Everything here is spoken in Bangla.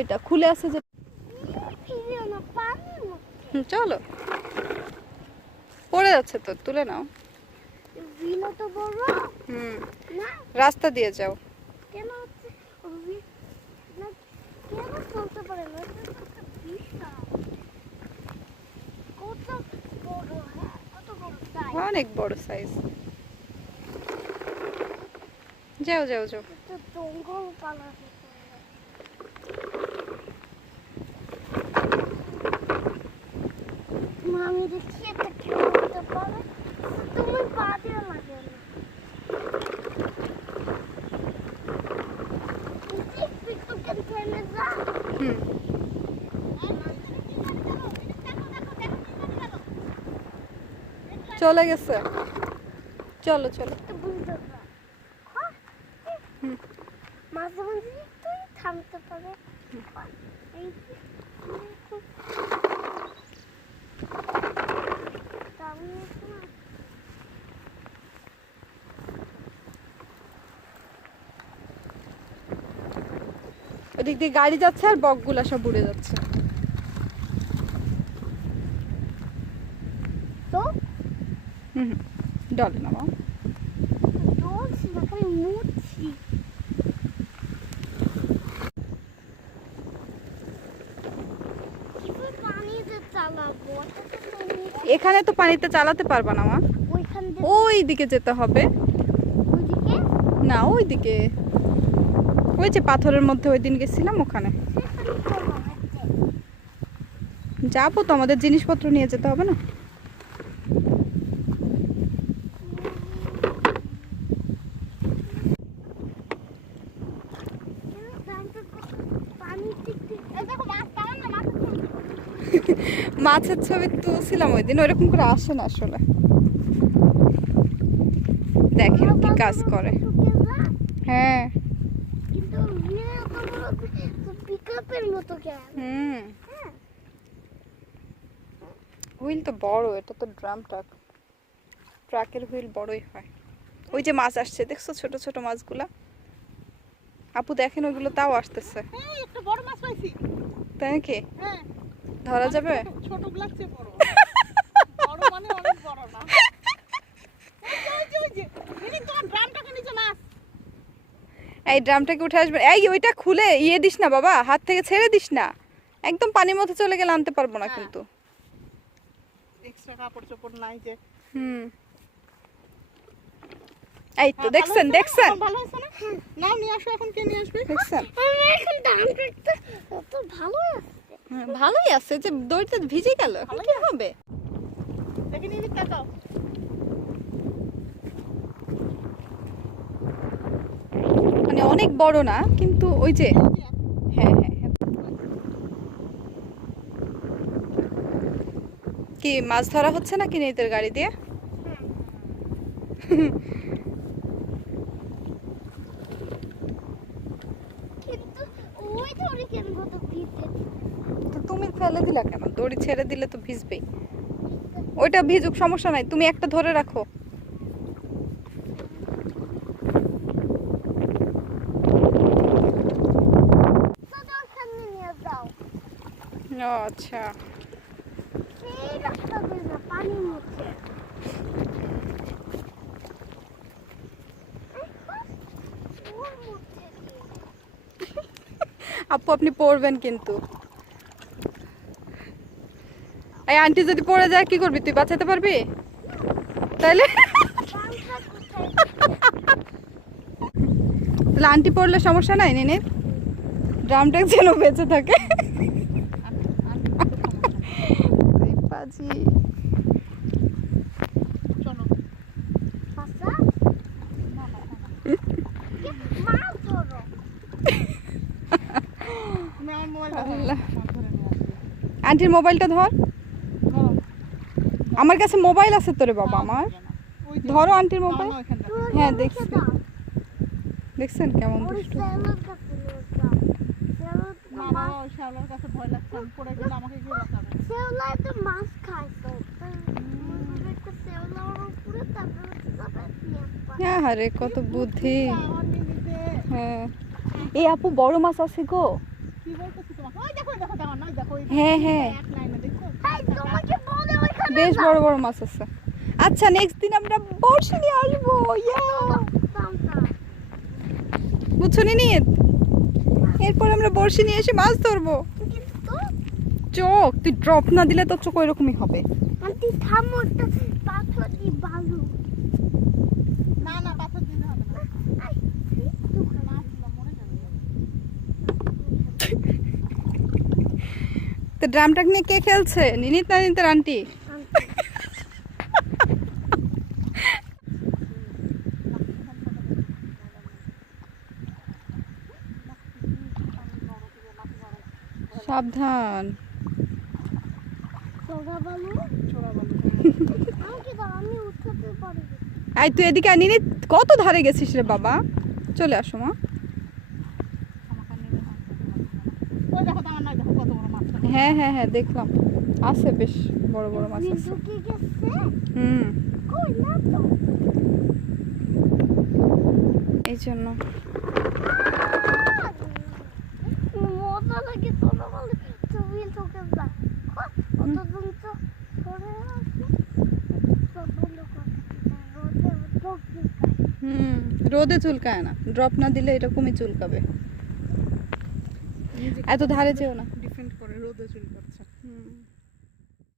ওইটা খুলে আছে যে। চলো, পড়ে যাচ্ছে তো, তুলে নাও। রাস্তা দিয়ে যাও। অনেক বড় সাইজ। যাও যাও যাও। আমি দেখছি এটা কি করতে পারে, তুমি পা দিয়ে লাগে না। চলে গেছে, চলো চলো। মাঝে মাঝে তুই থামতে পারে। ওদিক দিয়ে গাড়ি যাচ্ছে আর বকগুলা সব উড়ে যাচ্ছে। তো ডলে না মা, ডলছি না, খালি মুছছি। এখানে তো পানিতে চালাতে পারবা না মা, ওই দিকে যেতে হবে। না ওই দিকে, ওই যে পাথরের মধ্যে ওই দিন গেছিলাম ওখানে যাবো তো, আমাদের জিনিসপত্র নিয়ে যেতে হবে না। মাছের ছবি তুলছিলাম ওই দিন, ওইরকম করে আসে না আসলে। দেখেন কি কাজ করে। হ্যাঁ হুইল তো বড়, এটা তো ড্রাম ট্রাক, ট্রাকের হুইল বড়ই হয়। ওই যে মাছ আসছে দেখছো, ছোট ছোট মাছগুলা। আপু দেখেন ওইগুলো তাও আসতেছে। একটা বড় মাছ পাইছি। তাই নাকি? হ্যাঁ ধরা যাবে? ছোটগুলা চেয়ে বড়। বড় মানে অনেক বড় না। ওই যে এনি তো ড্রামটাকে নিচে মাছ। এই ড্রামটাকে উঠে আসবে। এই ওইটা খুলে ইয়ে দিস না বাবা, হাত থেকে ছেড়ে দিস না, একদম পানির মধ্যে চলে গেলে আনতে পারবো না কিন্তু। এক্সট্রা কাপড় চোপড় নাই যে। এই তো দেখছেন দেখছেন, ভালো আছে না? নাও নিয়ে আসো, এখন কে নিয়ে আসবে? দেখছেন এখন দামটা তো ভালো আছে। ভালোই আছে, যে দড়িতে ভিজে গেল কি হবে। দেখি নিয়ে তাকাও। মানে অনেক বড় না কিন্তু ওই যে, হ্যাঁ হ্যাঁ হ্যাঁ। কি মাছ ধরা হচ্ছে না কি নিজেদের গাড়ি দিয়ে? কিন্তু ওই ধরে কেন তো ভিজে? তো তুমি ফেলে দিলা কেন? দড়ি ছেড়ে দিলে তো ভিজবেই। ওইটা ভিজুক, সমস্যা নাই, তুমি একটা ধরে রাখো। ও আচ্ছা, এই রাস্তা দিয়ে না, পানির মধ্যে। আপু আপনি পড়বেন কিন্তু। এই আন্টি যদি পড়ে যায় কি করবি তুই, বাঁচাতে পারবি? তাইলে তাহলে আন্টি পড়লে সমস্যা নাই, নিনে ড্রামটা যেন বেঁচে থাকে। পাজি চলো। পাসা মাছ ধরো। তুমি আমার মোবাইলটা আল্লাহ। ধরে নিয়ে আসবে। আন্টির মোবাইলটা ধর। ধরো। আমার কাছে মোবাইল আছে তোরে বাবা আমার। ওই যে ধরো আন্টির মোবাইল। নাও এখানটা। হ্যাঁ দেখছি, দেখছেন কেমন ওই দুষ্টু। স্যালাড কাছে নিয়ে যাও। স্যালাড না বাবা, ওই শ্যাওলার কাছে ভয় লাগছে, আমি পড়ে গেলে আমাকে কে বাঁচাবে? শ্যাওলা তো মাছ খায় তো। একটা শ্যাওলা ওর উপরে, তারপরে হ্যাঁ আরে কত বুদ্ধি। আমার নিতে হ্যাঁ এই আপু বড় মাছ আছে গো, কি বলতেছি তোমাকে? ওই দেখো, ওই দেখো, দেখো না, ওই দেখো, ওই দেখো। হ্যাঁ হ্যাঁ এক লাইনে দেখছো? এই তোমাকে বলে ওইখানে বেশ যাও। বড় বড় মাছ আছে। আচ্ছা নেক্সট দিন আমরা বড়শি নিয়ে আসবো। দামটা। বুঝছো নিনিত? এরপর আমরা বড়শি নিয়ে এসে মাছ ধরবো। কিন্তু চোখ তুই ড্রপ না দিলে তোর চোখ ওইরকমই হবে। আন্টি থামো, একটা পাথর দি বালু। না, না, পাথর দিতে হবে না। আই, দোকানে। মাছগুলো মরে যাবে। তো ড্রামটা নিয়ে কে খেলছে? নিনিত না নিনিতের আন্টি? আন্টি। সাবধান। সোগা বালু। ছোড়া বালু। আমাকে দাও, আমি উঠাতে পারি। আই তুই এদিকে আয়। নিনিত কত ধারে গেছিস রে বাবা? চলে আসো মা। আমাকে নিতে হবে। ওই দেখো, তোমার নাই দেখো কত বড় মাছটা। হ্যাঁ হ্যাঁ হ্যাঁ দেখলাম, আছে বেশ বড় বড় মাছ আছে। ঢুকে গেছে। হুম কই না তো। এই জন্য মজা লাগে তোরা বলে তুমি ঢুকে যা। অতদিন তো ধরে আসি। সব বন্ধ কর। রোদে ঢুকতে চাই। রোদে চুলকায় না, ড্রপ না দিলে এরকমই চুলকাবে। এত ধারে যেও না। ডিফেন্ড করে রোদে চলে